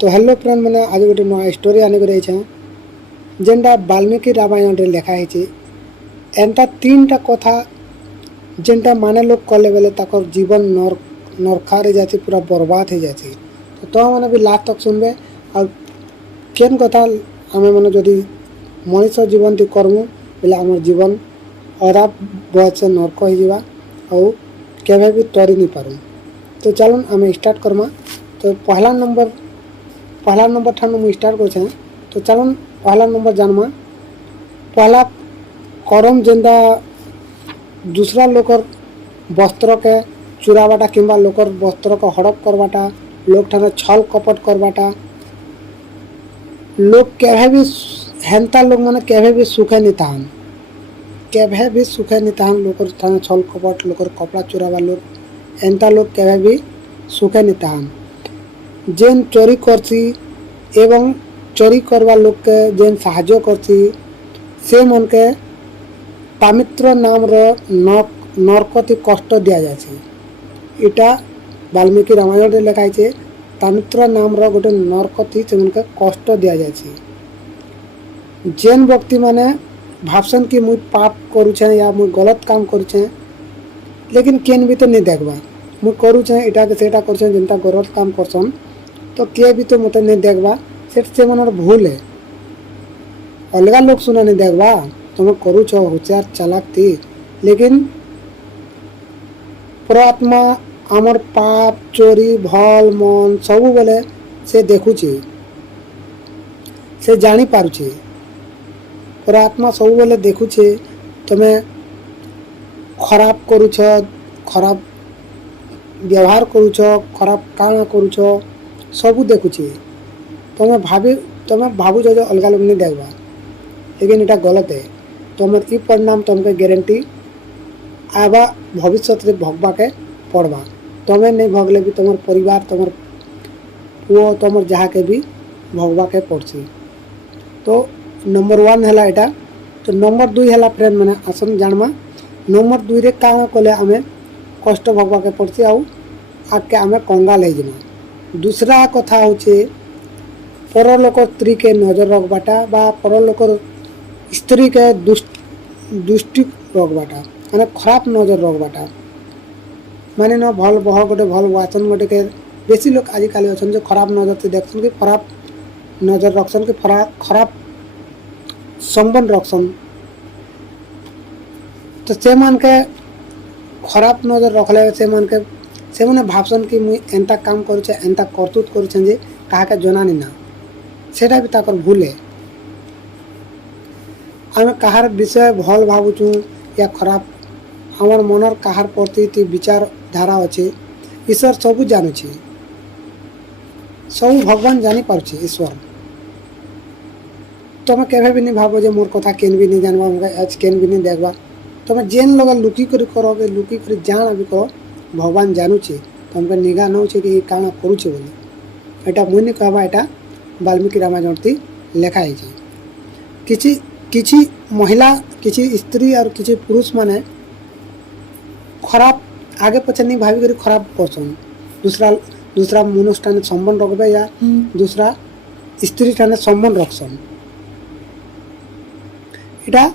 तो hello friend मैंने आज गोटे नया स्टोरी आने को रही जेनटा वाल्मीकि रामायण रे लिखा है। एंता तीन टा कथा जेनटा माने लोग कले बेले ताकर जीवन नरखा रे जाती पूरा बर्बाद हो जाती। तो मैंने भी लास्ट तक सुनबे और केन कथा आमे माने जदि मनुष्य जीवन टी करमु बेले आम जीवन अधा बयस से नरक हो जावा और केवे भी तरी नहीं पारू। तो चलो आम स्टार्ट करमा। तो पहला नंबर ठानु मुझे स्टार्ट कर। तो चलो पहला नंबर जानमा। पहला करम जेनता दूसरा लोकर वस्त्र के चुरावाटा किंबा लोकर वस्त्र को हड़प करवाटा, लोग ठाने छल कपट करवाटा। लोग केभे भी हेंता लोग माने केभे भी सुखे नहीं ताहन, केभे भी सुखे नहीं ताहन। लोकर ठाने छल कपट, लोकर कपड़ा चुरावा लोग एंता लोग केभे भी सुखे नहीं ताहन। जेन चोरी करसी एवं चोरी करवा लोग के जेन साहाଯ୍य करसी से मन के तामित्र नाम रो नरकति कष्ट दिया जाए। इटा वाल्मीकि रामायण रे लिखा है। तामित्र नाम रो गोटे नरकति से मन के कष्ट दिया जाए। जेन व्यक्ति माने भावसन कि मुई पाप करूछे या मुई गलत काम करूछे लेकिन केन भी तो नहीं देखबा, मुई करूछे इटा के सेटा करूछे जेनता गलत काम करसन तो किए भी तो मत नहीं देखबा, से मन भूल है। अलग लोग सुना नहीं देखबा तुम करूछ होशियार चालाक थी लेकिन परमात्मा आमर पाप चोरी भल मन सबू बेले से देखुची, से जानी पारुची। परमात्मा सबू बेले देखुची तुम्हें खराब करूछ, खराब व्यवहार करूछ, खराब काम करूछ सबू देखुची। तुम्हें भावुच जो अलग लोग नहीं देखबा लेकिन इटा गलत है। तुम ई परिणाम तुमके गारंटी आवा भविष्य रे भोगवा के पड़वा। तुम्हें नहीं भोगले भी तुम परिवार तुम पुओ तुम जहाँ के भी भोगवा के पड़सी। तो नंबर 1 है इटा। तो नंबर 2 है फ्रेंड मैंने आसन जानमा। नंबर 2 रे काम कले आमे कष्ट भोगवा के पड़सी आके आमे कंगाल हो जाना। दूसरा कथा होचे परलोक स्त्री के नजर रखबाटा बा परलोक स्त्री के दृष्टि रखबाटा माने खराब नजर रखबाटा। माने न भल बह गोटे भल वाचन गोटे के बेसी लोग आजिकल अच्छा जो खराब नजर से देखसन कि खराब नजर रखसन कि खराब संबंध रखसन। तो से मन के खराब नजर रखले से मन के से मने भावसन कि मुई एंता काम करूछे एंता करतूत करूछे जे कहा के जनानी ना, सेटा भी ताकर भूल है। आमे कहार विषय भल भावुचु या खराब आमर मनर कहार प्रति विचार धारा अच्छे ईश्वर सबू जानुची, सब भगवान जानी पारुची ईश्वर। तुम केवे भी नहीं भावो जे मोर कथा केन भी नहीं जानवा हमके आज केन भी नहीं देखबा। तुम जेन लगे लुकी करी करोगे लुकी करी जान भी करो भगवान जानुची तुमके निगाह नौचे कि काना करूचे बोली। एटा मुई नहीं कहबा, एटा वाल्मीकि रामायण ती लेखा है। किछि महिला किछि स्त्री और किछि पुरुष माने खराब आगे पछे नहीं भावी करी खराब करसन। दूसरा मनुष्य ठाने संबंध रखबे या दूसरा स्त्री ठाने संबंध रखसन। इटा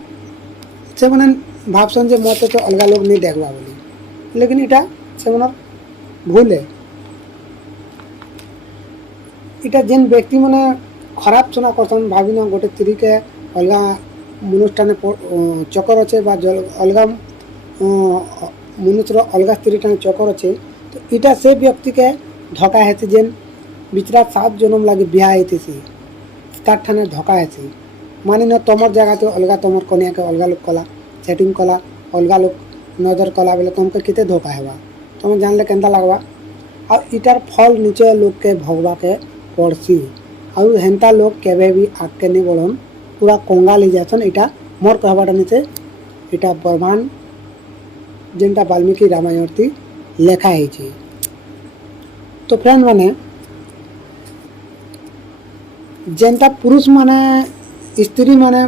से माने भावसन जे मत तो अलग लोग नहीं देखबा बोली लेकिन इटा से मन भूल है। इटा जेन व्यक्ति माने खराब सुना करसन भावी न गोटे स्त्री के अलग मनुष्य चक्कर अच्छे बा अलग मनुष्य अलग स्त्री ठाने चक्कर अच्छे तो इटा से व्यक्ति के धोखा है जेन बिचरा 7 जन्म लगे ब्याह होती तार ठाने धोखा है। मानी न तुमर जगह तो अलग तुमर कनिया के अलग लोग कला सेटिंग कला अलग लोग नजर कला बेले तुमके किते धोखा है तुम जानले केंता लगवा। और इटार फल नीचे लोग के भोगवा के पड़सी और हेंता लोग केवे भी आगे नहीं बढ़न पूरा कंगाल ही जासन। इटा मोर कहबाटा नीचे इटा ब्रह्मांड जेनटा वाल्मीकि रामायण ती लेखा है। तो फ्रेंड माने जेनटा पुरुष माने स्त्री माने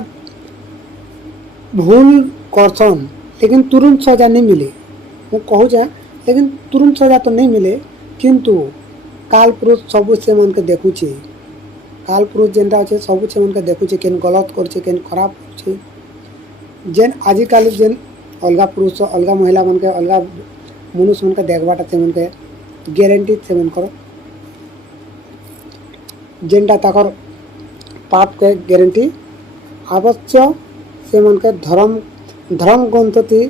भूल करसन लेकिन तुरंत सजा नहीं मिले। वो कहूँ लेकिन तुरंत सजा तो नहीं मिले किंतु काल पुरुष सबू से मन के देखुचे काल पुरुष जेनटा अच्छे सबू से मन के देखुचे केन गलत करछे केन खराब करछे जेन आजिकाली जेन अलगा पुरुष अलगा महिला मन के अलगा मनुष्य मन के देखबाटा से मन के ग्यारंटी से मन कर जेनटा ताकर पाप के ग्यारंटी अवश्य से मन के धर्म धर्म ग्रंथति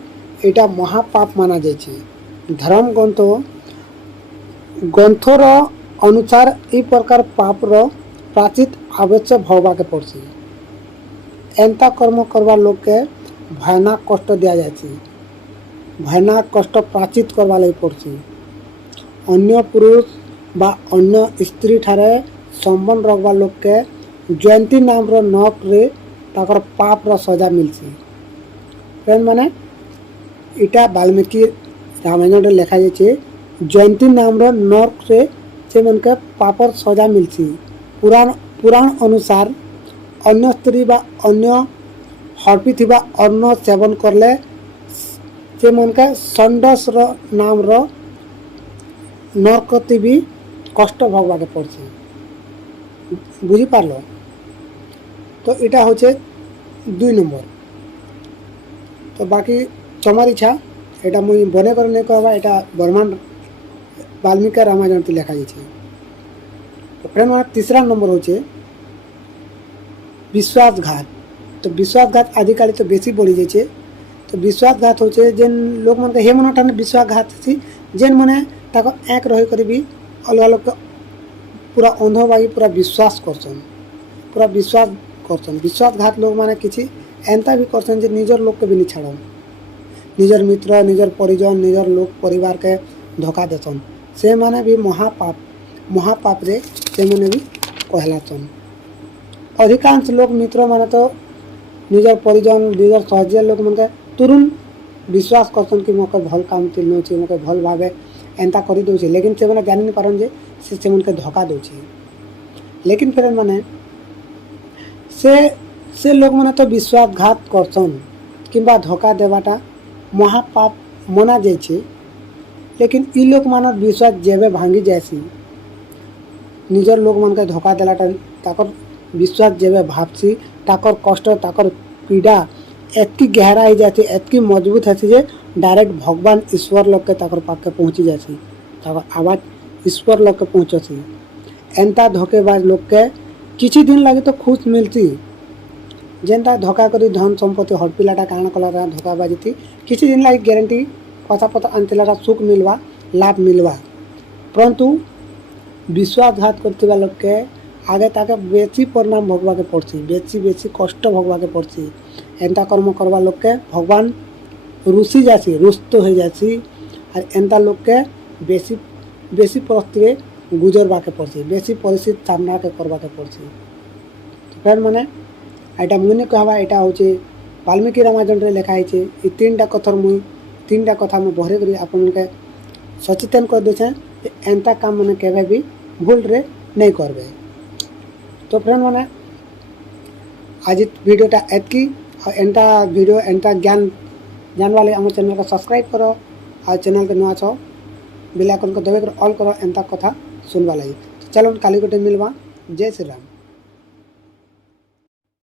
एटा महापाप माना जाइए धर्म ग्रंथर अनुसार इ प्रकार पापर प्राचित आवश्यक भोगवा के पड़सी एंता कर्म करवा लोग के भयानक कष्ट दिया जाए भयानक कष्ट प्राचित करवा लगी पड़सी अन्य पुरुष बा अन्य स्त्री ठारे संबंध रखवा लोग के जयंती नाम रो नक रे ताकर पाप रो सजा मिलसी फ्रेंड माने इटा वाल्मीकि रामायण लिखा जाए जयंती नाम रो नर्क से मन के पापर सजा मिलसी पुराण अनुसार अन्य स्त्री बा अन्य हड़पी थी अन्न सेवन करले से मन के संडस रो नाम रो नरकती भी कष्ट भोगवा के पड़सी बुझी पारलो तो इटा होचे 2 नंबर तो बाकी तमार इच्छा एटा मुई बने कर नहीं कहबा एटा ब्रह्मांड वाल्मीकि रामायण लिखा जाए फ्रेंड माने तीसरा नंबर होचे विश्वासघात तो विश्वासघात आजिकल तो बेसी बढ़ी जाए तो विश्वासघात होचे जेन लोग मन के हे मन ठाने विश्वासघात थी जेन मने ताको एक रही कर भी अलग अलग पूरा अंध बागी पूरा विश्वास करसन पूरा विश्वास करसन विश्वासघात लोग माने किसी एंता भी करसन जे निजर लोग के भी नहीं छाड़न निजर मित्र निजर परिजन निजर लोग परिवार के धोखा देसन से माने भी महापाप रे से माने भी कहलासन अधिकांश लोग मित्र माने तो निजर परिजन निजर सहजिया लोग मन के तुरंत विश्वास करसन कि मोके भल काम तिल छै मोके भल भावे एंता करी दउछे लेकिन से माने जानि नहीं पारन जे से मन के धोखा दउछे लेकिन फिर माने से लोग माने तो विश्वासघात करसन किंबा धोखा देवाटा महापाप मना जाए लेकिन इ लोग मानर विश्वास जेबे भांगी जासी निजर लोग मन के धोखा देलाटा ताकर विश्वास जेबे भाबसी ताकर कष्ट ताकर पीड़ा एतकी गहरा हो जाती एतकी मजबूत है जे डायरेक्ट भगवान ईश्वर लोग के ताकर पाके पहुँची जासी ताकर आवाज ईश्वर लोग के पहुँचसी एंता धोखेबाज लोग के किसी दिन लगे तो खुश मिलती जेनता धोखा करी धन संपत्ति हड़पिलाटा काण कला धोखाबाजी थी किसी दिन लगे ग्यारंटी पता पता अंतिलाटा सुख मिलवा लाभ मिलवा परंतु विश्वासघात करते लोग के आगे ताके बेसी परिणाम भोगवा के पड़सी बेसी कष्ट भोगवा के पड़सी एंता कर्म करवा लोग के भगवान रुषि जासी रुस्त हो जासी और एंता लोग के बेसी परिस्थिति गुजरवा के पड़सी बेसी परिस्थिति सामना के करवा के पड़सी फिर माने एटा मुझे कहवा एटा होचे वाल्मीकि रामायण रे लिखा है 3टा कथर मुई 3टा कथा में बहरे करी आपन के सचेतन कर देछे एंता काम माने केबे भी भूल रे नहीं करबे तो फ्रेंड माने आज वीडियोटा एतकी और एंता वीडियो एंता ज्ञान जान वाले हम चैनल को सब्सक्राइब करो और चैनल के नुआ छो बेल आइकन को दबे कर ऑल करो एंता कथा सुनवा लगी तो चलो काली गोटे मिलवा जय श्री राम।